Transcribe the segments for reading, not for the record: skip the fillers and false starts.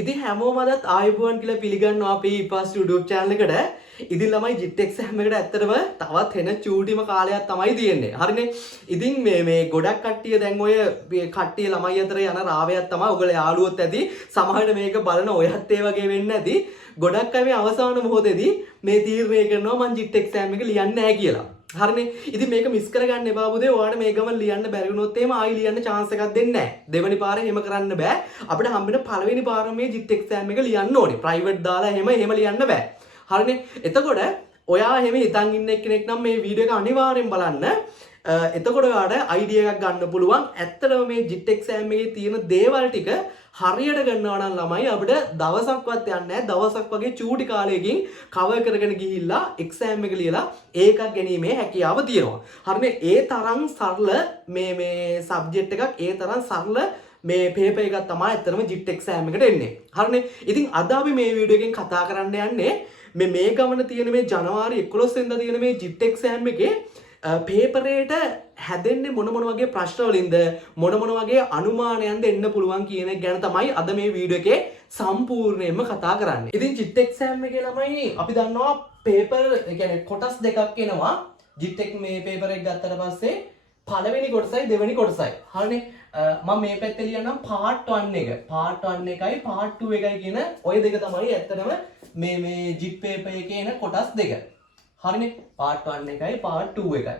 ඉතින් හැමෝම අදත් ආයුබෝවන් කියලා පිළිගන්නවා අපේ ඊපස් YouTube channel එකට. ඉතින් ළමයි JIT exam එකට ඇත්තටම තවත් වෙන චූටිම කාලයක් තමයි තියෙන්නේ. හරිනේ. ඉතින් මේ ගොඩක් කට්ටිය දැන් ඔය කට්ටිය ළමයි අතර යන රාවයක් තමයි ඔයගොල්ලෝ යාළුවොත් ඇති. සමහරවිට මේක බලන ඔයත් ඒ වගේ වෙන්න ඇති. ගොඩක් අය මේ අවසාන මොහොතේදී මේ තීරණය කරනවා මං JIT exam එක ලියන්නේ නැහැ කියලා. හරිනේ. ඉතින් මේක මිස් කරගන්න එපා පුතේ. ඔයාලට මේ ගමන් ලියන්න බැරි වුණොත් එහෙම ආයි ලියන්න chance එකක් දෙන්නේ නැහැ. දෙවෙනි පාරේ එහෙම කරන්න බෑ. අපිට හම්බෙන පළවෙනි පාර මේ JIT exam එක ලියන්න ඕනේ. private දාලා එහෙම ලියන්න බෑ. හරිනේ. එතකොට ඔයා එහෙම හිතන් ඉන්න කෙනෙක් නම් මේ වීඩියෝ එක අනිවාර්යෙන් බලන්න. එතකොට ඔයාට idea එකක් ගන්න පුළුවන්. ඇත්තටම මේ JIT exam එකේ තියෙන දේවල් ටික හරියට ගන්නවා නම් ළමයි අපිට දවසක්වත් යන්නේ නැහැ. දවසක් වගේ චූටි කාලයකින් කවර් කරගෙන ගිහිල්ලා එක්සෑම් එක ලියලා ඒකක් ගැනීමේ හැකියාව තියෙනවා. හරිනේ. ඒ තරම් සරල මේ සබ්ජෙක්ට් එකක් ඒ තරම් සරල මේ පේපර් එකක් තමයි ඇත්තටම JIT exam එකට එන්නේ. හරිනේ. ඉතින් අද අපි මේ වීඩියෝ එකෙන් කතා කරන්න යන්නේ මේ ගමන තියෙන මේ ජනවාරි 11 වෙනිදා තියෙන මේ JIT exam එකේ පේපරේට හැදෙන්නේ මොන වගේ ප්‍රශ්න වලින්ද මොන වගේ අනුමානයන්ද එන්න පුළුවන් කියන එක ගැන තමයි අද මේ වීඩියෝ එකේ සම්පූර්ණයෙන්ම කතා කරන්නේ. ඉතින් JIT exam එකේ ළමයි අපි දන්නවා පේපර් ඒ කියන්නේ කොටස් දෙකක් එනවා. JIT එක මේ පේපර් එක ගත්තට පස්සේ පළවෙනි කොටසයි දෙවෙනි කොටසයි. හරිනේ. මම මේ පැත්තේ ලියන්නම් part 1 එක. part 1 එකයි part 2 එකයි කියන ওই දෙක තමයි ඇත්තටම මේ JIT paper එකේ එන කොටස් දෙක. හරිනේ. part 1 එකයි part 2 එකයි.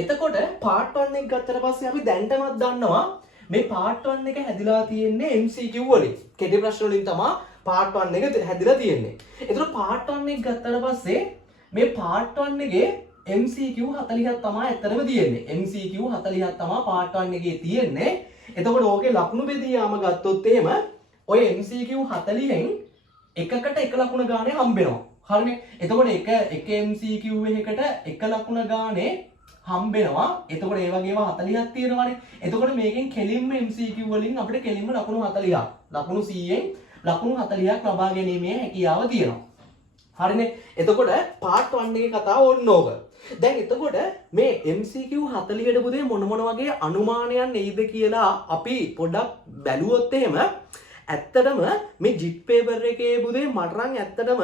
එතකොට part 1 එක ගත්තට පස්සේ අපි දැන්ටමත් දන්නවා මේ part 1 එක හැදිලා තියෙන්නේ MCQ වලින්. කෙටි ප්‍රශ්න වලින් තමයි part 1 එක හැදිලා තියෙන්නේ. එතකොට part 1 එක ගත්තට පස්සේ මේ part 1 එකේ MCQ 40ක් තමයි ඇත්තටම තියෙන්නේ. MCQ 40ක් තමයි part 1 එකේ තියෙන්නේ. එතකොට ඕකේ ලකුණු බෙදියාම ගත්තොත් එහෙම ඔය MCQ 40න් එකකට එක ලකුණ ගානේ හම්බෙනවා. හරිනේ. එතකොට එක MCQ එකකට එක ලකුණ ගානේ හම්බෙනවා. එතකොට ඒ වගේම 40ක් තියෙනවානේ. එතකොට මේකෙන් කෙලින්ම MCQ වලින් අපිට කෙලින්ම ලකුණු 40ක්. ලකුණු 100න් ලකුණු 40ක් ලබා ගැනීමේ හැකියාව තියෙනවා. හරිනේ. එතකොට part 1 එකේ කතාව ඕන්න ඕක. දැන් එතකොට මේ MCQ 40ට පුතේ මොන වගේ අනුමානයන් එයිද කියලා අපි පොඩ්ඩක් බැලුවොත් එහෙම ඇත්තටම මේ JIT paper එකේ පුතේ මට නම් ඇත්තටම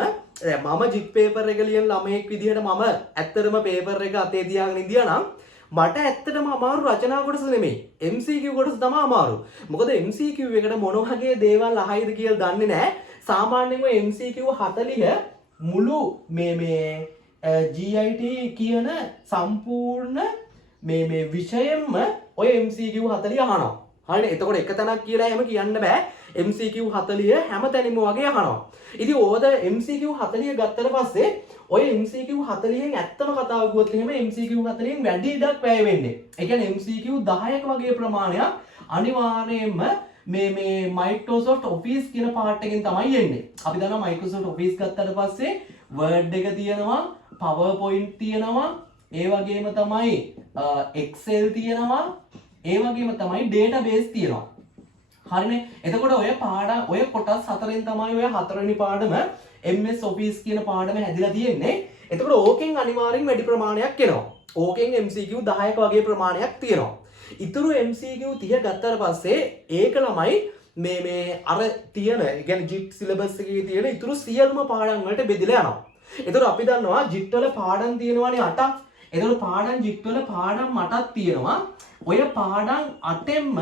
මම JIT paper එක ලියන ළමයෙක් විදිහට මම ඇත්තටම paper එක අතේ තියාගෙන ඉඳියා නම් මට ඇත්තටම අමාරු රචනා කොටස නෙමෙයි MCQ කොටස තමයි අමාරු. මොකද MCQ එකට මොන වගේ දේවල් අහයිද කියලා දන්නේ නැහැ. සාමාන්‍යයෙන් MCQ 40 මුළු මේ GIT කියන සම්පූර්ණ මේ විෂයෙන්ම ඔය MCQ 40 අහනවා. හරිනේ. එතකොට එක තැනක් කියලා එහෙම කියන්න බෑ. MCQ 40 හැම තැනින්ම වගේ අහනවා. ඉතින් ඕවද MCQ 40 ගත්තට පස්සේ ඔය MCQ 40න් ඇත්තම කතාව කිව්වොත් එහෙම MCQ 40න් වැඩි ඉඩක් වැය වෙන්නේ. ඒ කියන්නේ MCQ 10ක වගේ ප්‍රමාණයක් අනිවාර්යයෙන්ම මේ Microsoft Office කියන පාර්ට් එකෙන් තමයි එන්නේ. අපි දන්නවා Microsoft Office ගත්තට පස්සේ Word එක තියෙනවා, PowerPoint තියෙනවා, ඒ වගේම තමයි Excel තියෙනවා, ඒ වගේම තමයි database තියෙනවා. හරිනේ. එතකොට ඔය කොටස් හතරෙන් තමයි ඔය හතරවෙනි පාඩම MS Office කියන පාඩම හැදිලා තියෙන්නේ. එතකොට ඕකෙන් අනිවාර්යෙන් වැඩි ප්‍රමාණයක් එනවා. ඕකෙන් MCQ 10ක වගේ ප්‍රමාණයක් තියෙනවා. ඉතුරු MCQ 30 ගත්තට පස්සේ ඒක ළමයි මේ අර තියෙන කියන්නේ JIT syllabus එකේ තියෙන ඉතුරු සියලුම පාඩම් වලට බෙදලා යනවා. එතකොට අපි දන්නවා JIT වල පාඩම් තියෙනවානේ 8ක්. එතකොට පාඩම් JIT වල පාඩම් 8ක් තියෙනවා. ඔය පාඩම් 8ෙන්ම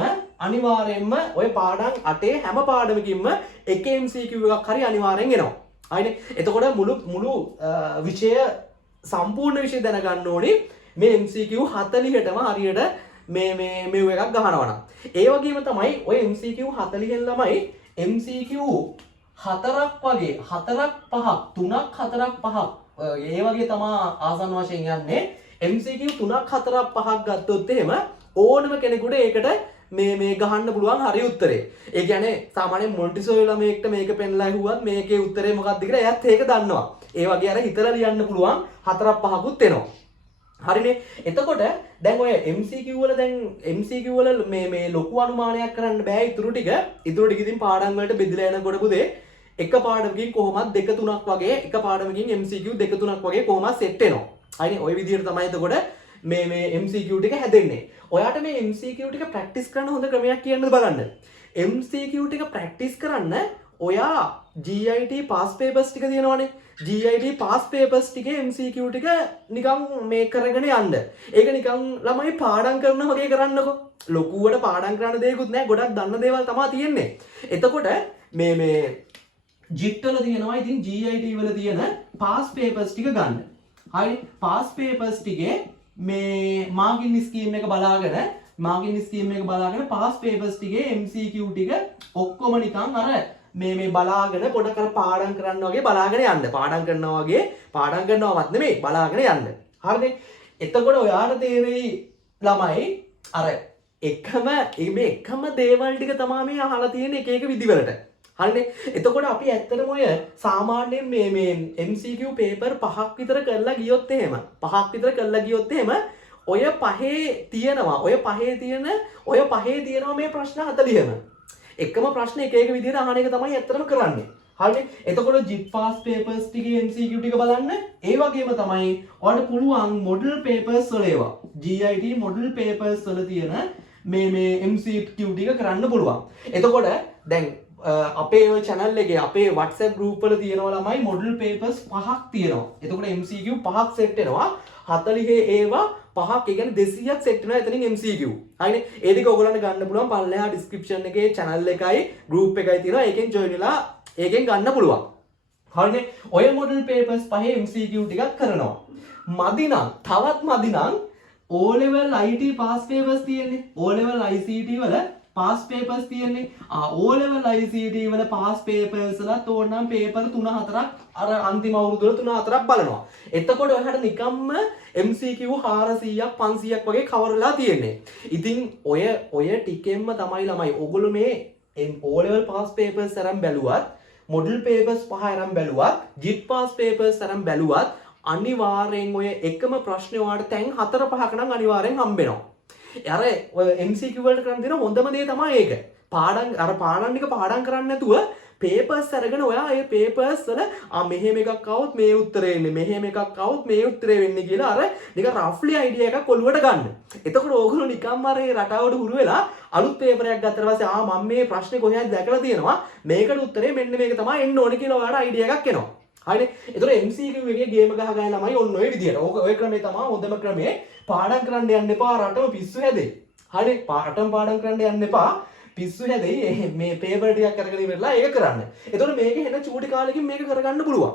අනිවාර්යයෙන්ම ඔය පාඩම් 8 හැම පාඩමකින්ම එක MCQ එකක් හරි අනිවාර්යෙන් එනවා. හරිනේ. එතකොට මුළු විෂය සම්පූර්ණ විෂය දැනගන්න ඕනේ මේ MCQ 40ටම හරියට මේ එකක් ගහනවා නම්. ඒ වගේම තමයි ඔය MCQ 40න් ළමයි MCQ 4ක් වගේ 4ක් 5ක් 3ක් 4ක් 5ක් ඒ වගේ තමයි ආසන්න වශයෙන් යන්නේ. MCQ 3ක් 4ක් 5ක් ගත්තොත් එහෙම ඕනම කෙනෙකුට ඒකට මේ ගහන්න පුළුවන් හරි උත්තරේ. ඒ කියන්නේ සාමාන්‍යයෙන් මොන්ටිසෝරි ළමයෙක්ට මේක පෙන්ලා ඇහුවත් මේකේ උත්තරේ මොකක්ද කියලා එයාත් ඒක දන්නවා. ඒ වගේ අර හිතලා ලියන්න පුළුවන් 4ක් 5කුත් එනවා. හරිනේ. එතකොට දැන් ඔය MCQ වල මේ ලොකු අනුමානයක් කරන්න බෑ. ඉතුරු ටික ඉතින් පාඩම් වලට බෙදලා යනකොට පුතේ එක පාඩමකින් කොහොමත් 2 3ක් වගේ එක පාඩමකින් MCQ 2 3ක් වගේ කොහොමත් සෙට් වෙනවා. හරිනේ. ওই විදිහට තමයි එතකොට මේ MCQ ටික හැදෙන්නේ. ඔයාට මේ MCQ ටික ප්‍රැක්ටිස් කරන්න හොඳ ක්‍රමයක් කියන්නද බලන්න. MCQ ටික ප්‍රැක්ටිස් කරන්න ඔයා GIT pass papers ටික තියෙනවනේ. GIT pass papers ටිකේ MCQ ටික නිකන් මේ කරගෙන යන්න. ඒක නිකන් ළමයි පාඩම් කරන වගේ කරන්නකෝ. ලොකුවට පාඩම් කරන්න දෙයක්වත් නැහැ. ගොඩක් දන්න දේවල් තමයි තියෙන්නේ. එතකොට මේ JIT වල තියෙනවා ඉතින් GIT වල තියෙන pass papers ටික ගන්න. හරි. pass papers ටිකේ මේ marking scheme එක බලාගෙන pass papers ටිකේ MCQ ටික ඔක්කොම නිකන් අර මේ බලාගෙන පොඩ කර පාඩම් කරන්න වගේ බලාගෙන යන්න. පාඩම් කරනවා වගේ පාඩම් කරනවවත් නෙමෙයි බලාගෙන යන්න. හරිද? එතකොට ඔයාට තේරෙයි ළමයි අර එකම දේවල් ටික තමයි මේ අහලා තියෙන එක එක විදිවලට. හරිනේ? එතකොට අපි ඇත්තටම ඔය සාමාන්‍යයෙන් මේ MCQ paper 5ක් විතර කරලා ගියොත් එහෙම ඔය පහේ තියෙනවා මේ ප්‍රශ්න 40ම. එකම ප්‍රශ්න එක විදිහට අහන එක තමයි ඇත්තටම කරන්නේ. හරිනේ? එතකොට JIT pass papers ටිකේ MCQ ටික බලන්න. ඒ වගේම තමයි ඔයාලට පුළුවන් model papers වල ඒවා. GIT model papers වල තියෙන මේ MCQ ටික කරන්න පුළුවන්. එතකොට දැන් අපේ ඔය channel එකේ අපේ WhatsApp group වල තියෙනවා ළමයි model papers 5ක් තියෙනවා. එතකොට MCQ 5ක් set වෙනවා. 40 ඒවා 5ක් ඒ කියන්නේ 200ක් set වෙනවා එතනින් MCQ. හරිනේ? ඒ ටික ඔයගොල්ලන්ට ගන්න පුළුවන් පල්ලෙහා description එකේ channel එකයි group එකයි තියෙනවා. ඒකෙන් join වෙලා ඒකෙන් ගන්න පුළුවන්. හරිනේ? ඔය model papers 5 MCQ ටිකක් කරනවා. තවත් මදි නම් O level IT pass papers තියෙන්නේ. O level ICT වල pass papers තියෙන්නේ. O level ICT වල pass papers වලත් ඕනනම් paper 3-4ක් අර අන්තිම අවුරුදු වල 3-4ක් බලනවා. එතකොට ඔයාලට නිකම්ම MCQ 400ක් 500ක් වගේ කවර් වෙලා තියෙන්නේ. ඉතින් ඔය ටිකෙන්ම තමයි ළමයි ඕගොල්ලෝ මේ O level pass papers අරන් බැලුවත්, model papers 5 අරන් බැලුවත්, JIT pass papers අරන් බැලුවත් අනිවාර්යෙන් ඔය එකම ප්‍රශ්නේ ඔයාලට තැන් 4-5ක නම් අනිවාර්යෙන් හම්බෙනවා. අර ඔය MCQ වලට කරන් දෙන හොඳම දේ තමයි ඒක. පාඩම් ටික පාඩම් කරන්නේ නැතුව papers අරගෙන ඔයා ඒ papers වල මෙහෙම එකක් આવුත් මේ උත්තරේ එන්නේ, මෙහෙම එකක් આવුත් මේ උත්තරේ වෙන්නේ කියලා අර නිකන් roughly idea එකක් ඔළුවට ගන්න. එතකොට ඕගොල්ලෝ නිකම්ම අර ඒ රටාවට හුරු වෙලා අලුත් paper එකක් ගත්තට පස්සේ මම මේ ප්‍රශ්නේ කොහේද දැකලා තියෙනවා, මේකට උත්තරේ මෙන්න මේක තමයි එන්න ඕනේ කියලා ඔයාලට idea එකක් එනවා. හරිනේ? එතකොට MCQ එකේ ගේම ගහගන්න ළමයි ඔන්න ඔය විදියට. ඔය ක්‍රමේ තමයි හොඳම ක්‍රමේ. පාඩම් කරන්න යන්න එපා රටම පිස්සු හැදෙයි. හරිනේ? පාඩම් කරන්න යන්න එපා පිස්සු හැදෙයි. මේ පේපර් ටිකක් අරගෙන ඉවරලා ඒක කරන්න. එතකොට මේක එන චූටි කාලෙකින් මේක කරගන්න පුළුවන්.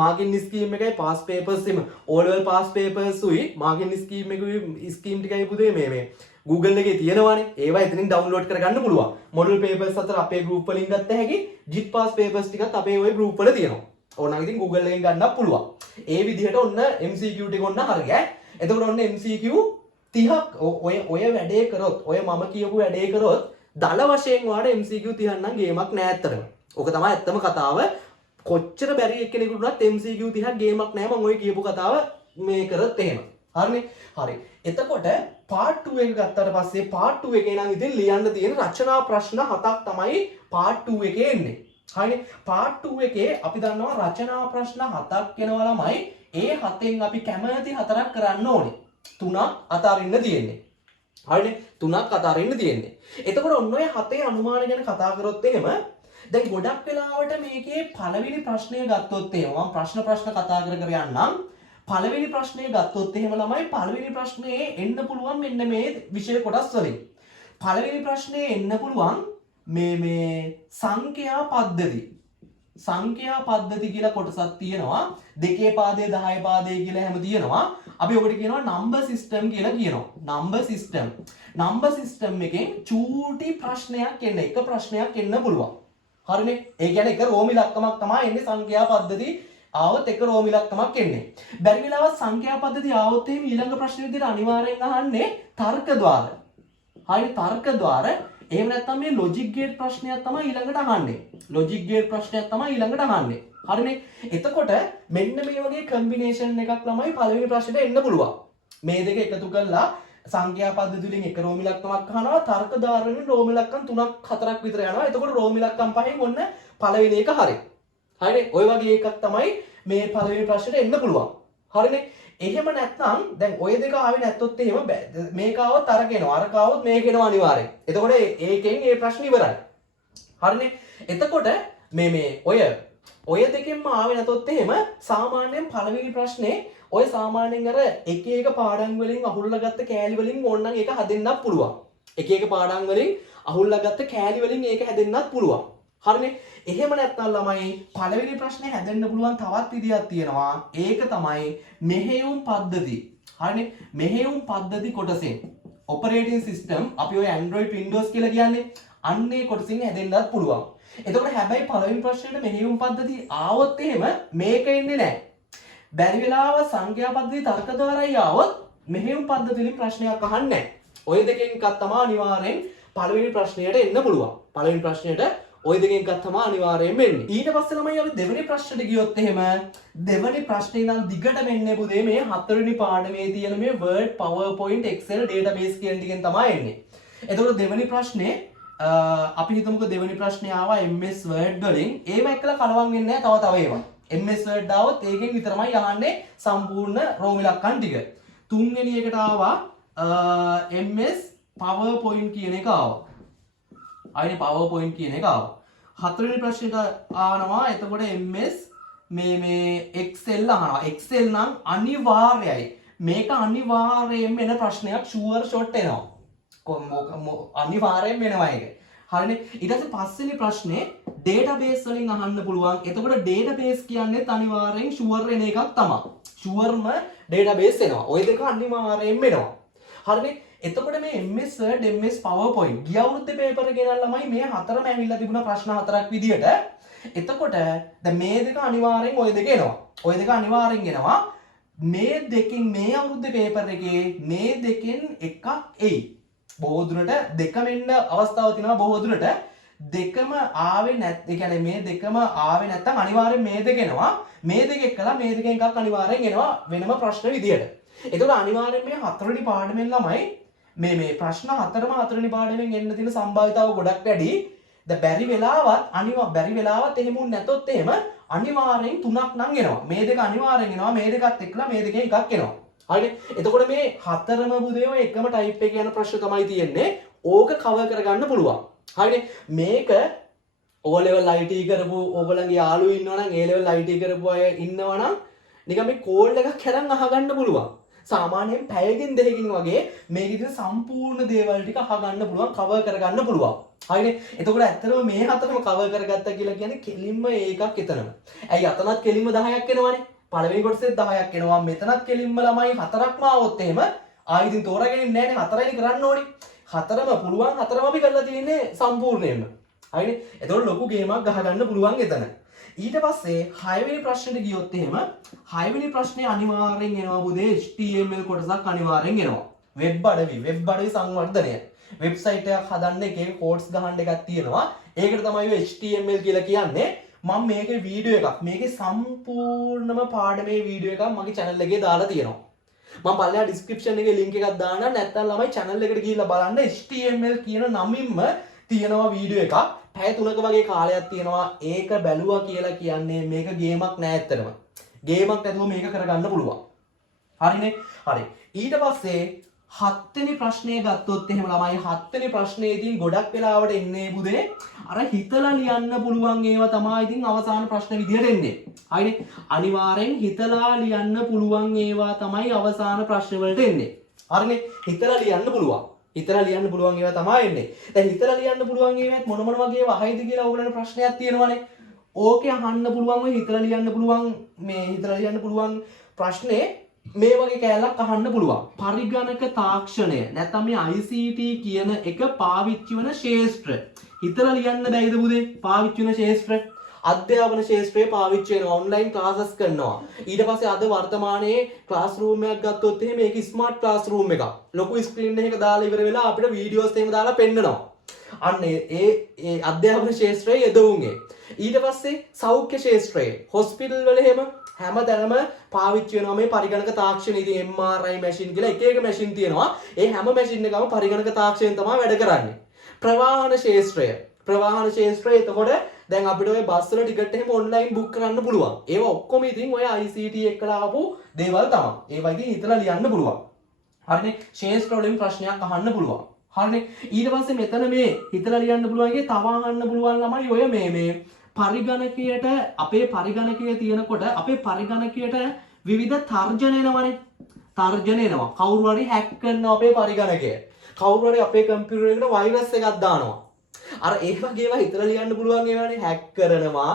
මාකින් ස්කීම් එකයි පාස් පේපර්ස් එම O level පාස් පේපර්ස් උයි මාකින් ස්කීම් එකේ ස්කීම් ටිකයි පුතේ මේ Google එකේ තියෙනවානේ. ඒවා එතනින් ඩවුන්ලෝඩ් කරගන්න පුළුවන්. model papers අතර අපේ group වලින් ගත්ත හැකි JIT pass papers ටිකත් අපේ ওই group වල තියෙනවා. ඕනනම් ඉතින් Google එකෙන් ගන්නත් පුළුවන්. ඒ විදිහට ඔන්න MCQ ටික ඔන්න හරිය. එතකොට ඔන්න MCQ 30ක් ඔය වැඩේ කරොත්, ඔය මම කියපු වැඩේ කරොත් දල වශයෙන් ඔයාලට MCQ 30ක් නම් ගේමක් නෑ ඇත්තටම. ඕක තමයි ඇත්තම කතාව. කොච්චර බැරි එක්කෙනෙකුට උනත් MCQ 30ක් ගේමක් නෑ මම ඔය කියපු කතාව මේ කරත් එහෙම. හරිනේ? හරි. එතකොට part 2 එක ගත්තාට පස්සේ part 2 එකේ නම් ඉතින් ලියන්න තියෙන රචනා ප්‍රශ්න 7ක් තමයි part 2 එකේ එන්නේ. හරිනේ? part 2 එකේ අපි දන්නවා රචනා ප්‍රශ්න 7ක් එනවා ළමයි. ඒ 7න් අපි කැමති 4ක් කරන්න ඕනේ. 3ක් අතාරින්න තියෙන්නේ. හරිනේ? 3ක් අතාරින්න තියෙන්නේ. එතකොට ඔන්න ඔය 7 අනුමාන ගැන කතා කරොත් එහෙම දැන් ගොඩක් වෙලාවට මේකේ පළවෙනි ප්‍රශ්නය ගත්තොත් එහෙම මම ප්‍රශ්න කතා කර යන්නම්. පළවෙනි ප්‍රශ්නය ගත්තොත් එහෙම ළමයි පළවෙනි ප්‍රශ්නේ එන්න පුළුවන් මෙන්න මේ විෂය කොටස් වලින්. පළවෙනි ප්‍රශ්නේ එන්න පුළුවන් මේ සංඛ්‍යා පද්ධති කියලා කොටසක් තියෙනවා. 2 පාදයේ 10 පාදයේ කියලා හැම තියෙනවා. අපි ඔකට කියනවා number system කියලා කියනවා. number system එකෙන් චූටි ප්‍රශ්නයක් එන්න, එක ප්‍රශ්නයක් එන්න පුළුවන්. හරිනේ? ඒ කියන්නේ එක රෝම ඉලක්කමක් තමයි එන්නේ සංඛ්‍යා පද්ධති ආවොත් එක රෝම ඉලක්කමක් එන්නේ. බැරි වෙලාවත් සංඛ්‍යා පද්ධති ආවොත් එහෙම ඊළඟ ප්‍රශ්න විදිහට අනිවාර්යෙන් අහන්නේ තර්ක ద్వාර. හරි තර්ක ద్వාර. එහෙම නැත්නම් මේ logic gate ප්‍රශ්නයක් තමයි ඊළඟට අහන්නේ. හරිනේ? එතකොට මෙන්න මේ වගේ combination එකක් ළමයි පළවෙනි ප්‍රශ්නෙට එන්න පුළුවන්. මේ දෙක එකතු කරලා සංඛ්‍යා පද්ධති වලින් එක රෝම ඉලක්කමක් අහනවා, තර්ක ద్వාර වලින් රෝම ඉලක්කම් 3ක් 4ක් විතර යනවා. එතකොට රෝම ඉලක්කම් පහෙන් ඔන්න පළවෙනි එක හරි. හරිනේ? ඔය වගේ එකක් තමයි මේ පළවෙනි ප්‍රශ්නෙට එන්න පුළුවන්. හරිනේ. එහෙම නැත්නම් දැන් ඔය දෙක ආවේ නැත්තොත් එහෙම මේක આવොත් අරක එනවා. අරක આવොත් මේක එනවා අනිවාර්යෙන්. එතකොට ඒකෙන් මේ ප්‍රශ්නේ ඉවරයි. හරිනේ. එතකොට මේ ඔය දෙකෙන්ම ආවේ නැතොත් එහෙම සාමාන්‍යයෙන් පළවෙනි ප්‍රශ්නේ ඔය සාමාන්‍යයෙන් අර එක එක පාඩම් වලින් අහුල්ලා ගත්ත කෑලි වලින් ඕනනම් ඒක හදෙන්නත් පුළුවන්. එක එක පාඩම් වලින් අහුල්ලා ගත්ත කෑලි වලින් ඒක හැදෙන්නත් පුළුවන්. හරිනේ. එහෙම නැත්නම් ළමයි පළවෙනි ප්‍රශ්නේ හැදෙන්න පුළුවන් තවත් විදියක් තියෙනවා. ඒක තමයි මෙහෙයුම් පද්ධති. හරිනේ. මෙහෙයුම් පද්ධති කොටසෙන් ඔපරේටින් සිස්ටම් අපි ඔය Android Windows කියලා කියන්නේ අන්නේ කොටසින් හැදෙන්නත් පුළුවන්. එතකොට හැබැයි පළවෙනි ප්‍රශ්නෙට මෙහෙයුම් පද්ධති ආවොත් එහෙම මේක එන්නේ නැහැ. බැරි වෙලාව සංඛ්‍යා පද්ධති තර්කද්වාරයි ආවොත් මෙහෙයුම් පද්ධතිවලින් ප්‍රශ්නයක් අහන්නේ නැහැ. ඔය දෙකෙන් එකක් තමයි අනිවාර්යෙන් පළවෙනි ප්‍රශ්නයට එන්න පුළුවන්. පළවෙනි ප්‍රශ්නයට ඔය දෙකෙන් එකක් තමයි අනිවාර්යෙන් වෙන්නේ. ඊට පස්සේ ළමයි අපි දෙවෙනි ප්‍රශ්නට ගියොත් එහෙම දෙවෙනි ප්‍රශ්නේ නම් දිගට වෙන්නේ පුතේ මේ හතරවෙනි පාඩමේ තියෙන මේ Word, PowerPoint, Excel, database කියන ටිකෙන් තමයි එන්නේ. එතකොට දෙවෙනි ප්‍රශ්නේ අපි හිතමුකෝ දෙවෙනි ප්‍රශ්නේ ආවා MS Word වලින්. ඒව එක්කලා කලවම් වෙන්නේ නැහැ තව ඒවා. MS Word ආවොත් ඒකෙන් විතරමයි අහන්නේ සම්පූර්ණ රෝම ඉලක්කම් ටික. තුන්වෙනි එකට ආවා MS PowerPoint කියන එක ආවා. ආයේ PowerPoint කියන එක ආවා. හතරවෙනි ප්‍රශ්නෙට ආනවා එතකොට MS මේ Excel අහනවා. Excel නම් අනිවාර්යයි. මේක අනිවාර්යයෙන්ම එන ප්‍රශ්නයක් sure shot එනවා. අනිවාර්යෙන් වෙනවා ඒක. හරිනේ. ඊට පස්සේ පස්වෙනි ප්‍රශ්නේ database වලින් අහන්න පුළුවන්. එතකොට database කියන්නේ අනිවාර්යෙන් sure එන එකක් තමයි. sureම database එනවා. ওই දෙක අනිවාර්යෙන් වෙනවා. හරිනේ. එතකොට මේ MS Word, MS PowerPoint ගිය අවුරුද්දේ පේපර් එක ගෙනල්ලා ළමයි මේ හතරම ඇවිල්ලා තිබුණා ප්‍රශ්න හතරක් විදියට. එතකොට දැන් මේ දෙක අනිවාර්යෙන් ওই දෙක එනවා. ওই දෙක අනිවාර්යෙන් එනවා. මේ දෙකෙන් මේ අවුරුද්දේ පේපර් එකේ මේ දෙකෙන් එකක් එයි. බොහෝ දුරට දෙකම එන්න අවස්ථාවක් තියෙනවා. බොහෝ දුරට දෙකම ආවේ නැත්. ඒ කියන්නේ මේ දෙකම ආවේ නැත්නම් අනිවාර්යෙන් මේ දෙක එනවා. මේ දෙක එක්කලා මේ දෙකෙන් එකක් අනිවාර්යෙන් එනවා වෙනම ප්‍රශ්න විදියට. ඒතකොට අනිවාර්යෙන් මේ හතරවෙනි පාඩමෙන් ළමයි මේ ප්‍රශ්න හතරම හතරවෙනි පාඩමෙන් එන්න තියෙන සම්භාවිතාව ගොඩක් වැඩි. දැන් බැරි වෙලාවත් එහෙම වුණ නැතොත් එහෙම අනිවාර්යෙන් තුනක් නම් එනවා. මේ දෙක අනිවාර්යෙන් එනවා. මේ දෙකත් එක්කලා මේ දෙකෙන් එකක් එනවා. හරිනේ. එතකොට මේ හතරම බුදේ ඔය එකම ටයිප් එකේ යන ප්‍රශ්න තමයි තියෙන්නේ. ඕක කවර් කරගන්න පුළුවන්. හරිනේ. මේක O level IT කරපු ඕගොල්ලන්ගේ යාළුවෝ ඉන්නවනම් A level IT කරපු අය ඉන්නවනම් නිකන් මේ කෝල් එකක් හැරන් අහගන්න පුළුවන්. සාමාන්‍යයෙන් පැයකින් දෙකකින් වගේ මේක ඉතින් සම්පූර්ණ දේවල් ටික අහගන්න පුළුවන්, කවර් කරගන්න පුළුවන්. හරිනේ. එතකොට ඇත්තටම මේ හතරම කවර් කරගත්තා කියලා කියන්නේ කෙලින්ම ඒකක් එතනම. ඇයි අතනත් කෙලින්ම 10ක් එනවනේ. පළවෙනි කොටසෙත් 10ක් එනවා. මෙතනත් කෙලින්ම ළමයි හතරක්ම ආවොත් එහෙම ආයෙ ඉතින් තෝරාගැනීම නැහැ නේ. හතරයිනේ කරන්න ඕනේ. හතරම පුළුවන්. හතරම අපි කරලා තියෙන්නේ සම්පූර්ණයෙන්ම. හරිනේ. එතකොට ලොකු ගේමක් ගහගන්න පුළුවන් එතන. ඊට පස්සේ 6 වෙනි ප්‍රශ්නෙට ගියොත් එහෙම 6 වෙනි ප්‍රශ්නේ අනිවාර්යෙන් එනවා පුතේ HTML කොටසක් අනිවාර්යෙන් එනවා. වෙබ් අඩවි සංවර්ධනය. වෙබ්සයිට් එකක් හදන්න එකේ කෝඩ්ස් ගහන්න එකක් තියෙනවා. ඒකට තමයි ඔය HTML කියලා කියන්නේ. මම මේකේ වීඩියෝ එකක් මේකේ සම්පූර්ණම පාඩමේ වීඩියෝ එකක් මගේ channel එකේ දාලා තියෙනවා. මම පල්ලෙහා description එකේ link එකක් දාන්නම්. නැත්නම් ළමයි channel එකට ගිහිල්ලා බලන්න HTML කියන නමින්ම තියෙනවා වීඩියෝ එකක්. පැය 3ක වගේ කාලයක් තියෙනවා. ඒක බැලුවා කියලා කියන්නේ මේක ගේමක් නෑ ඇත්තටම. ගේමක් නැතුව මේක කරගන්න පුළුවන්. හරිනේ? හරි. ඊට පස්සේ 7 වෙනි ප්‍රශ්නේ ගත්තොත් එහෙම ළමයි 7 වෙනි ප්‍රශ්නේ ඉතින් ගොඩක් වෙලාවට එන්නේ බුදේ අර හිතලා ලියන්න පුළුවන් ඒවා තමයි ඉතින් අවසාන ප්‍රශ්න විදියට එන්නේ. හරිනේ? අනිවාර්යෙන් හිතලා ලියන්න පුළුවන් ඒවා තමයි අවසාන ප්‍රශ්න වලට එන්නේ. හරිනේ? හිතලා ලියන්න පුළුවන්. හිතලා ලියන්න පුළුවන් ඒවා තමයි එන්නේ. දැන් හිතලා ලියන්න පුළුවන් ඒවාත් මොන වගේ වහයිද කියලා ඕගොල්ලන්ට ප්‍රශ්නයක් තියෙනවනේ. ඕකේ අහන්න පුළුවන් ඔය හිතලා ලියන්න පුළුවන් ප්‍රශ්නේ මේ වගේ කෑල්ලක් අහන්න පුළුවන්. පරිගණක තාක්ෂණය නැත්නම් මේ ICT කියන එක පාවිච්චි වෙන ශාස්ත්‍ර. හිතලා ලියන්න බැයිද පුතේ? පාවිච්චි වෙන ශාස්ත්‍ර. අධ්‍යාපන ශාස්ත්‍රයේ පාවිච්චි වෙන ඔන්ලයින් ක්ලාසස් කරනවා. ඊට පස්සේ අද වර්තමානයේ ක්ලාස් රූම් එකක් ගත්තොත් එහෙම මේක ස්මාර්ට් ක්ලාස් රූම් එකක්. ලොකු ස්ක්‍රීන් එකක දාලා ඉවර වෙලා අපිට වීඩියෝස් එහෙම දාලා පෙන්නනවා. අන්න ඒ අධ්‍යාපන ශාස්ත්‍රයේ යෙදුණුගේ. ඊට පස්සේ සෞඛ්‍ය ශාස්ත්‍රයේ හොස්පිටල් වල එහෙම හැමදැනම පාවිච්චි වෙනවා මේ පරිගණක තාක්ෂණය. ඉතින් MRI මැෂින් කියලා එක මැෂින් තියෙනවා. ඒ හැම මැෂින් එකම පරිගණක තාක්ෂණයෙන් තමයි වැඩ කරන්නේ. ප්‍රවාහන ශාස්ත්‍රය ප්‍රවාහන ශාස්ත්‍රය. එතකොට දැන් අපිට ඔය බස් වල ටිකට් එහෙම ඔන්ලයින් බුක් කරන්න පුළුවන්. ඒවා ඔක්කොම ඉතින් ඔය ICT එක්කලා ආපු දේවල් තමයි. ඒවා ඉතින් හිතලා ලියන්න පුළුවන්. හරිනේ. ශාස්ත්‍ර වලින් ප්‍රශ්නයක් අහන්න පුළුවන්. හරිනේ. ඊට පස්සේ මෙතන මේ හිතලා ලියන්න පුළුවන් එකේ තව අහන්න පුළුවන් ළමයි ඔය මේ පරිගණකයට අපේ පරිගණකයේ තියෙනකොට අපේ පරිගණකයට විවිධ තර්ජන එනවනේ. තර්ජන එනවා. කවුරු හරි හැක් කරනවා අපේ පරිගණකය. කවුරු හරි අපේ කම්පියුටර් එකට වෛරස් එකක් දානවා. අර ඒ වගේ ඒවා හිතලා ලියන්න පුළුවන් ඒවානේ හැක් කරනවා.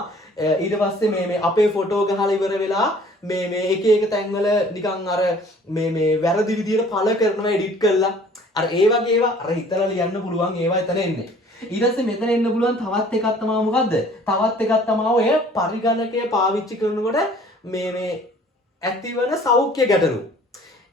ඊට පස්සේ මේ අපේ ෆොටෝ ගහලා ඉවර වෙලා මේ එක එක තැන්වල නිකන් අර මේ වැරදි විදියට පළ කරනවා එඩිට් කරලා. අර ඒ වගේ ඒවා අර හිතලා ලියන්න පුළුවන් ඒවා එතන එන්නේ. ඊට පස්සේ මෙතන එන්න පුළුවන් තවත් එකක් තමයි මොකද්ද? තවත් එකක් තමයි ඔය පරිගණකය පාවිච්චි කරනකොට මේ ඇතිවන සෞඛ්‍ය ගැටලු.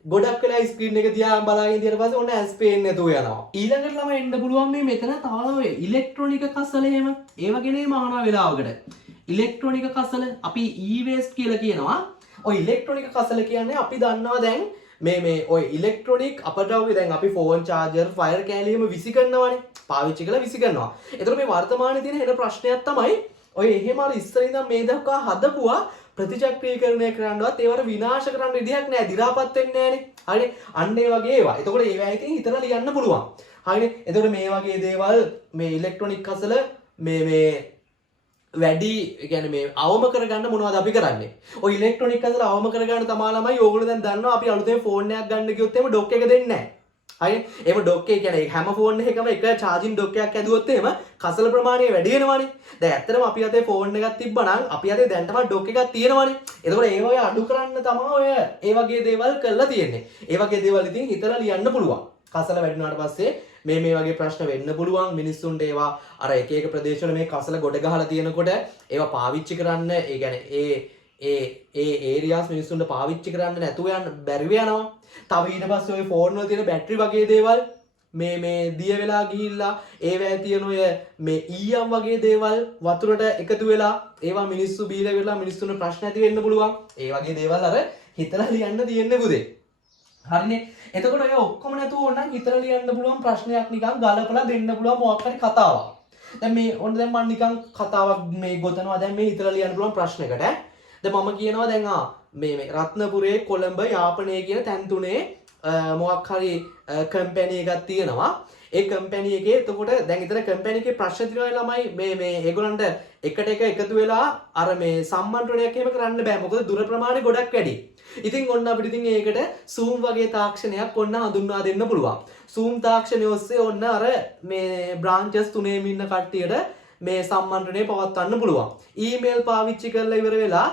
ගොඩක් වෙලා ස්ක්‍රීන් එක දිහා බලාගෙන ඉඳලා පස්සේ ඔන්න ඇස් පේන්නේ නැතුව යනවා. ඊළඟට ළම එන්න පුළුවන් මේ මෙතන තව ඔය ඉලෙක්ට්‍රොනික කසල එහෙම ඒ වගේනේ මානවා වෙලාවකට. ඉලෙක්ට්‍රොනික කසල අපි e-waste කියලා කියනවා. ඔය ඉලෙක්ට්‍රොනික කසල කියන්නේ අපි දන්නවා දැන් මේ ඔය ඉලෙක්ට්‍රොනික් අපද්‍රව්‍ය දැන් අපි ෆෝන් චාර්ජර් ෆයර් කෑලියම විසි කරනවානේ. පාවිච්චි කරලා විසි කරනවා. ඒතර මේ වර්තමානයේ තියෙන හෙන ප්‍රශ්නයක් තමයි ඔය එහෙම අර ඉස්සර ඉඳන් මේ දක්වා හදපුවා ප්‍රතිචක්‍රීකරණය කරන්නවත් ඒවට විනාශ කරන්න විදිහක් නැහැ. දි รา පත් වෙන්නේ නැහනේ. හරිනේ. අන්න ඒ වගේ ඒවා. එතකොට ඒවා ඉතින් හිතලා ලියන්න පුළුවන්. හරිනේ. එතකොට මේ වගේ දේවල් මේ ඉලෙක්ට්‍රොනික කසල මේ වැඩි කියන්නේ මේ අවම කරගන්න මොනවද අපි කරන්නේ? ඔය ඉලෙක්ට්‍රොනික කසල අවම කරගන්න තමා ළමයි ඕගොල්ලෝ දැන් දන්නවා අපි අලුතෙන් ෆෝන් එකක් ගන්න ගියොත් එහෙම ඩොක් එක දෙන්නේ නැහැ. හරිනේ. එහෙම ඩොක් එක කියන්නේ හැම ෆෝන් එකකම එක charging ඩොක් එකක් ඇදුවොත් එහෙම කසල ප්‍රමාණය වැඩි වෙනවනේ. දැන් ඇත්තටම අපි අතේ ෆෝන් එකක් තිබ්බනම් අපි අතේ දැන් තමයි ඩොක් එකක් තියෙනවනේ. එතකොට ඒව ඔය අඩු කරන්න තමයි ඔය ඒ වගේ දේවල් කරලා තියෙන්නේ. ඒ වගේ දේවල් ඉතින් හිතලා ලියන්න පුළුවන්. කසල වැඩිනාට පස්සේ මේ වගේ ප්‍රශ්න වෙන්න පුළුවන්. මිනිස්සුන්ට ඒවා අර එක එක ප්‍රදේශවල මේ කසල ගොඩ ගහලා තියෙනකොට ඒවා පාවිච්චි කරන්න ඒ කියන්නේ ඒ ඒරියාස් මිනිස්සුන්ට පාවිච්චි කරන්න නැතුව යන්න බැරිව යනවා. තව ඊට පස්සේ ඔය ෆෝන් වල තියෙන බැටරි වගේ දේවල් මේ දිය වෙලා ගිහිල්ලා ඒවැය තියෙන ඔය මේ ඊයම් වගේ දේවල් වතුරට එකතු වෙලා ඒවා මිනිස්සු බීලා වෙලා මිනිස්සුන්ට ප්‍රශ්න ඇති වෙන්න පුළුවන්. ඒ වගේ දේවල් අර හිතලා ලියන්න තියෙන්නේ පුතේ. හරිනේ. එතකොට ඔය ඔක්කොම නැතුව ඕනනම් හිතලා ලියන්න පුළුවන් ප්‍රශ්නයක් නිකන් ගලපලා දෙන්න පුළුවන් මොකක් හරි කතාවක්. දැන් මේ ඔන්න දැන් මම නිකන් කතාවක් මේ ගොතනවා දැන් මේ හිතලා ලියන්න පුළුවන් ප්‍රශ්නයකට. දැන් මම කියනවා දැන් මේ රත්නපුරේ කොළඹ යාපනයේ කියන තැන් තුනේ මොකක් හරි කම්පැනි එකක් තියෙනවා. ඒ කම්පැනි එකේ එතකොට දැන් ඉතන කම්පැනි එකේ ප්‍රශ්න තියෙනවා ළමයි මේ ඒගොල්ලන්ට එකට එක එකතු වෙලා අර මේ සම්මන්ත්‍රණයක් එහෙම කරන්න බෑ. මොකද දුර ප්‍රමාණය ගොඩක් වැඩි. ඉතින් ඔන්න අපිට ඉතින් ඒකට Zoom වගේ තාක්ෂණයක් ඔන්න හඳුන්වා දෙන්න පුළුවන්. Zoom තාක්ෂණය ඔස්සේ ඔන්න අර මේ බ්‍රාන්චස් තුනේම ඉන්න කට්ටියට මේ සම්මන්ත්‍රණය පවත්වන්න පුළුවන්. ඊමේල් පාවිච්චි කරලා ඉවර වෙලා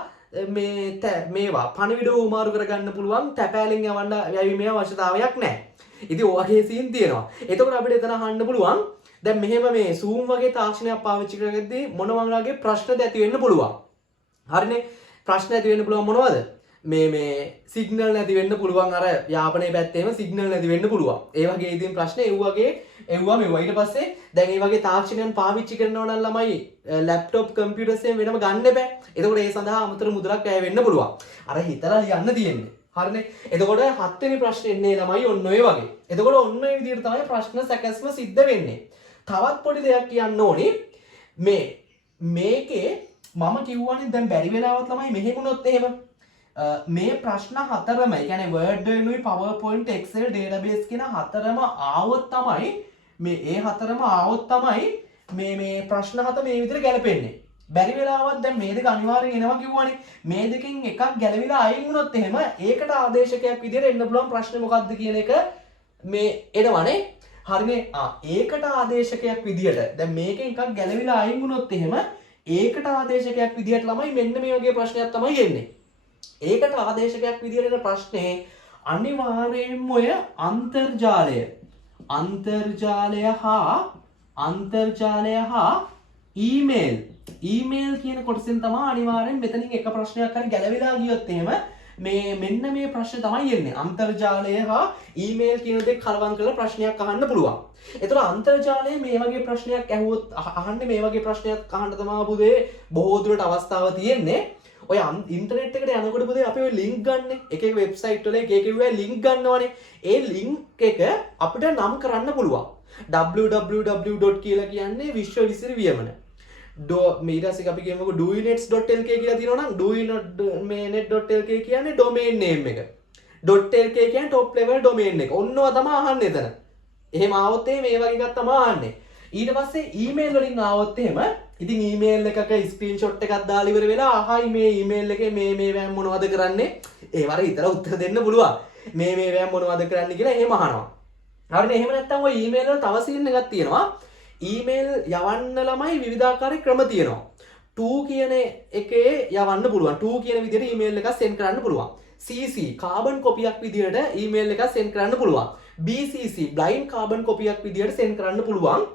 මේවා පණිවිඩ උමාරු කරගන්න පුළුවන්. තැපෑලෙන් යවන්න යැවීමේ අවශ්‍යතාවයක් නැහැ. ඉතින් ඔය වගේ සීන් තියෙනවා. එතකොට අපිට එතන අහන්න පුළුවන් දැන් මෙහෙම මේ Zoom වගේ තාක්ෂණයක් පාවිච්චි කරගද්දී මොන වගේ ප්‍රශ්නද ඇති වෙන්න පුළුවන්. හරිනේ. ප්‍රශ්න ඇති වෙන්න පුළුවන් මොනවද? මේ සිග්නල් නැති වෙන්න පුළුවන්. අර යාපනයේ පැත්තේම සිග්නල් නැති වෙන්න පුළුවන්. ඒ වගේ ඉතින් ප්‍රශ්න ඒ වගේ එව්වා මෙව්වා. ඊට පස්සේ දැන් මේ වගේ තාක්ෂණයන් පාවිච්චි කරනවා නම් ළමයි ලැප්ටොප් කම්පියුටර්ස් එකෙන් වෙනම ගන්න බෑ. එතකොට ඒ සඳහා අමතර මුදලක් වැය වෙන්න පුළුවන්. අර හිතලා ලියන්න තියෙන්නේ. හරිනේ. එතකොට 7 වෙනි ප්‍රශ්නේ එන්නේ ළමයි ඔන්න ඔය වගේ. එතකොට ඔන්න ඔය විදිහට තමයි ප්‍රශ්න සැකස්ම සිද්ධ වෙන්නේ. තවත් පොඩි දෙයක් කියන්න ඕනේ. මේකේ මම කිව්වනේ දැන් බැරි වෙලාවත් ළමයි මෙහෙමුණොත් එහෙම මේ ප්‍රශ්න හතරම ඒ කියන්නේ Word වෙනුයි PowerPoint Excel database කියන හතරම ආවොත් තමයි මේ හතරම ආවොත් තමයි මේ ප්‍රශ්න හත මේ විදිහට ගැලපෙන්නේ. බැරි වෙලාවත් දැන් මේ දෙක අනිවාර්යෙන් එනවා කිව්වනේ. මේ දෙකෙන් එකක් ගැලවිලා අයින් වුණොත් එහෙම ඒකට ආදේශකයක් විදිහට එන්න පුළුවන් ප්‍රශ්නේ මොකක්ද කියන එක මේ එනවනේ. හරිනේ. ඒකට ආදේශකයක් විදිහට දැන් මේකෙන් එකක් ගැලවිලා අයින් වුණොත් එහෙම ඒකට ආදේශකයක් විදිහට ළමයි මෙන්න මේ වගේ ප්‍රශ්නයක් තමයි එන්නේ. ඒකට ආදේශකයක් විදිහට එන ප්‍රශ්නේ අනිවාර්යයෙන්ම ඔය අන්තර්ජාලය හා ඊමේල් කියන කොටසෙන් තමයි අනිවාර්යෙන් මෙතනින් එක ප්‍රශ්නයක් හරි ගැලවිලා ගියොත් එහෙම මෙන්න මේ ප්‍රශ්නේ තමයි එන්නේ. අන්තර්ජාලය හා ඊමේල් කියන දෙක කලවම් කරලා ප්‍රශ්නයක් අහන්න පුළුවන්. ඒතර අන්තර්ජාලයේ මේ වගේ ප්‍රශ්නයක් ඇහුවොත් අහන්නේ මේ වගේ ප්‍රශ්නයක් අහන්න තමයි පුතේ බොහෝ දුරට අවස්ථාව තියෙන්නේ. ඔය ඉන්ටර්නෙට් එකට යනකොට පුතේ අපි ඔය ලින්ක් ගන්න එක එක වෙබ්සයිට් වල එක එක ලින්ක් ගන්නවනේ. ඒ ලින්ක් එක අපිට නම් කරන්න පුළුවන්. www. කියලා කියන්නේ විශ්ව විසිරි වියමන. ඊට පස්සේ අපි කියමුකෝ doinets.lk කියලා තියෙනවා නම් doinet.lk කියන්නේ domain name එක. .lk කියන්නේ top level domain එක. ඔන්නව තමයි අහන්නේ එතන. එහෙම ආවොත් මේ වගේ එකක් තමයි අහන්නේ. ඊට පස්සේ ඊමේල් වලින් ආවොත් එහෙම ඉතින් ඊමේල් එකක ස්ක්‍රීන්ෂොට් එකක් දාලා ඉවර වෙලා අහයි මේ ඊමේල් එකේ මේ වෑම් මොනවද කරන්නේ? ඒවර හිතලා උත්තර දෙන්න පුළුවන්. මේ වෑම් මොනවද කරන්නේ කියලා එහෙම අහනවා. හරිනේ. එහෙම නැත්නම් ඔය ඊමේල් වල තව සීන් එකක් තියෙනවා. ඊමේල් යවන්න ළමයි විවිධාකාර ක්‍රම තියෙනවා. to කියන එකේ යවන්න පුළුවන්. to කියන විදිහට ඊමේල් එකක් send කරන්න පුළුවන්. CC කාබන් කොපියක් විදිහට ඊමේල් එකක් send කරන්න පුළුවන්. BCC blind කාබන් කොපියක් විදිහට send කරන්න පුළුවන්.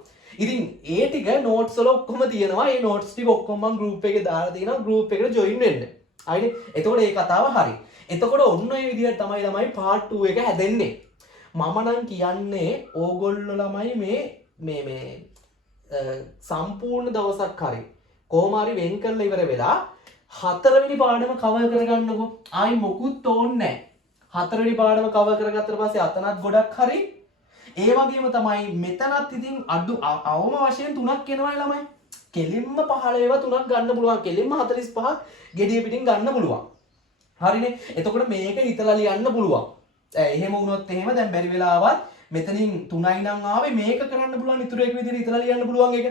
ඉතින් ඒ ටික notes වල ඔක්කොම තියෙනවා. ඒ notes ටික ඔක්කොම මම group එකේ දාලා තියෙනවා. group එකට join වෙන්න. හරිනේ. එතකොට මේ කතාව හරි. එතකොට ඔන්න ඔය විදිහට තමයි ළමයි part 2 එක හැදෙන්නේ. මම නම් කියන්නේ ඕගොල්ලෝ ළමයි මේ සම්පූර්ණ දවසක් හරි කොහොම හරි වෙන් කරලා ඉවර වෙලා හතරවෙනි පාඩම කවර් කරගන්නකො. ආයි මොකුත් ඕනේ නැහැ. හතරවෙනි පාඩම කවර් කරගත්තට පස්සේ අතනත් ගොඩක් හරි. ඒ වගේම තමයි මෙතනත් ඉතින් අවම වශයෙන් 3ක් එනවා ළමයි. කෙලින්ම 15 ඒවා 3ක් ගන්න පුළුවන්. කෙලින්ම 45 ගෙඩිය පිටින් ගන්න පුළුවන්. හරිනේ. එතකොට මේක හිතලා ලියන්න පුළුවන්. එහෙම වුණොත් එහෙම දැන් බැරි වෙලාවත් මෙතනින් 3යි නම් ආවේ මේක කරන්න පුළුවන් ඉතුරු එක විදිහට හිතලා ලියන්න පුළුවන් එක.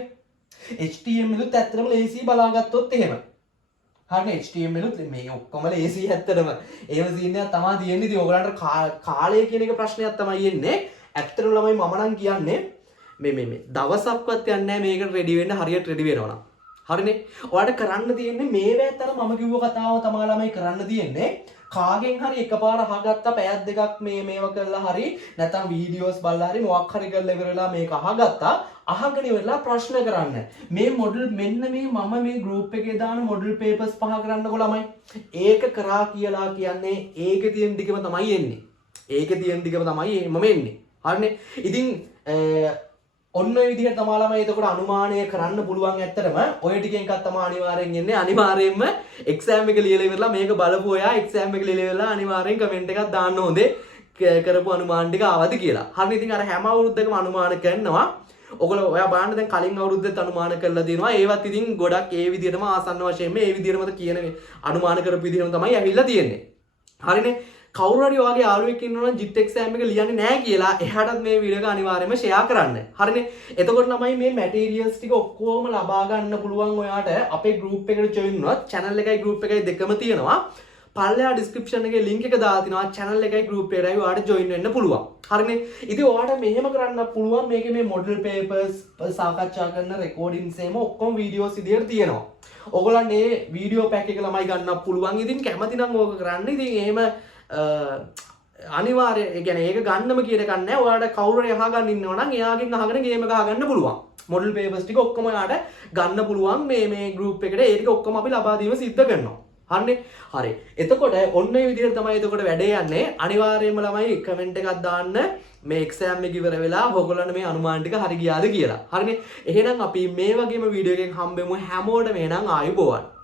HTML උත් ඇත්තටම ලේසි බලාගත්තොත් එහෙම. හරිනේ. HTML උත් මේ ඔක්කොම ලේසි ඇත්තටම. ඒව සීන් එකක් තමයි තියෙන්නේ. ඉතින් ඔයගලන්ට කාලය කියන එක ප්‍රශ්නයක් තමයි එන්නේ. ඇත්තටම ළමයි මම නම් කියන්නේ මේ දවසක්වත් යන්නේ නැහැ මේකට රෙඩි වෙන්න හරියට රෙඩි වෙනවා නම්. හරිනේ. ඔයාලට කරන්න තියෙන්නේ මේ වැත්තර මම කිව්ව කතාව තමයි ළමයි කරන්න තියෙන්නේ. කාගෙන් හරි එකපාර අහගත්ත පැයක් දෙකක් මේව කරලා හරි නැත්නම් වීඩියෝස් බලලා හරි මොකක් හරි කරලා ඉවර වෙලා මේක අහගත්තා. අහගෙන ඉවරලා ප්‍රශ්න කරන්න. මේ මොඩල් මෙන්න මේ මම මේ group එකේ දාන මොඩල් papers 5 කරන්නකො ළමයි. ඒක කරා කියලා කියන්නේ ඒකේ තියෙන ටිකම තමයි එන්නේ. ඒකේ තියෙන ටිකම තමයි මම එන්නේ. හරිනේ. ඉතින් ඔන්න ඔය විදිහට තමයි ළමයි එතකොට අනුමානය කරන්න පුළුවන්. ඇත්තටම ඔය ටිකෙන් එකක් තමයි අනිවාර්යෙන් එන්නේ. අනිවාර්යෙන්ම එක්සෑම් එක ලියලා ඉවරලා මේක බලපු ඔයා එක්සෑම් එක ලියලා ඉවරලා අනිවාර්යෙන් කමෙන්ට් එකක් දාන්න ඕනේ. කරපු අනුමාන ටික ආවද කියලා. හරිනේ. ඉතින් අර හැම අවුරුද්දකම අනුමාන කරනවා. ඔයගොල්ලෝ ඔයා බලන්න දැන් කලින් අවුරුද්දෙත් අනුමාන කරලා තියෙනවා. ඒවත් ඉතින් ගොඩක් ඒ විදිහටම ආසන්න වශයෙන් මේ විදිහටම කියන අනුමාන කරපු විදිහටම තමයි ඇවිල්ලා තියෙන්නේ. හරිනේ. කවුරු හරි ඔයාගේ යාළුවෙක් ඉන්නවා නම් JIT exam එක ලියන්නේ නැහැ කියලා එහාටත් මේ වීඩියෝ එක අනිවාර්යයෙන්ම share කරන්න. හරිනේ. එතකොට තමයි මේ materials ටික ඔක්කොම ලබා ගන්න පුළුවන් ඔයාට අපේ group එකට join වුණොත් channel එකයි group එකයි දෙකම තියෙනවා. පල්ලෙහා description එකේ link එක දාලා තිනවා channel එකයි group එකයි ඔයාට join වෙන්න පුළුවන්. හරිනේ. ඉතින් ඔයාට මෙහෙම කරන්න පුළුවන් මේකේ මේ model papers සාකච්ඡා කරන recordings එහෙම ඔක්කොම videos විදියට තියෙනවා. ඔයගොල්ලන් මේ video pack එක ළමයි ගන්න පුළුවන්. ඉතින් කැමති නම් ඕක කරන්න. ඉතින් එහෙම අනිවාර්ය ගැන ඒක ගන්නම කියන එකක් නැහැ. ඔයාලට කවුරු හරි අහගන්න ඉන්නවා නම් එයාගෙන් අහගෙන ගේම ගහගන්න පුළුවන්. මොඩල් පේපර්ස් ටික ඔක්කොම ඔයාලට ගන්න පුළුවන් මේ group එකට. ඒ ටික ඔක්කොම අපි ලබා දීම සිද්ධ කරනවා. හරිනේ. හරි. එතකොට ඔන්න ඔය විදිහට තමයි එතකොට වැඩේ යන්නේ. අනිවාර්යයෙන්ම ළමයි කමෙන්ට් එකක් දාන්න මේ එක්සෑම් එක ඉවර වෙලා ඔයගොල්ලන්ට මේ අනුමාන ටික හරි ගියාද කියලා. හරිනේ. එහෙනම් අපි මේ වගේම වීඩියෝ එකකින් හම්බෙමු. හැමෝටම එහෙනම් ආයුබෝවන්.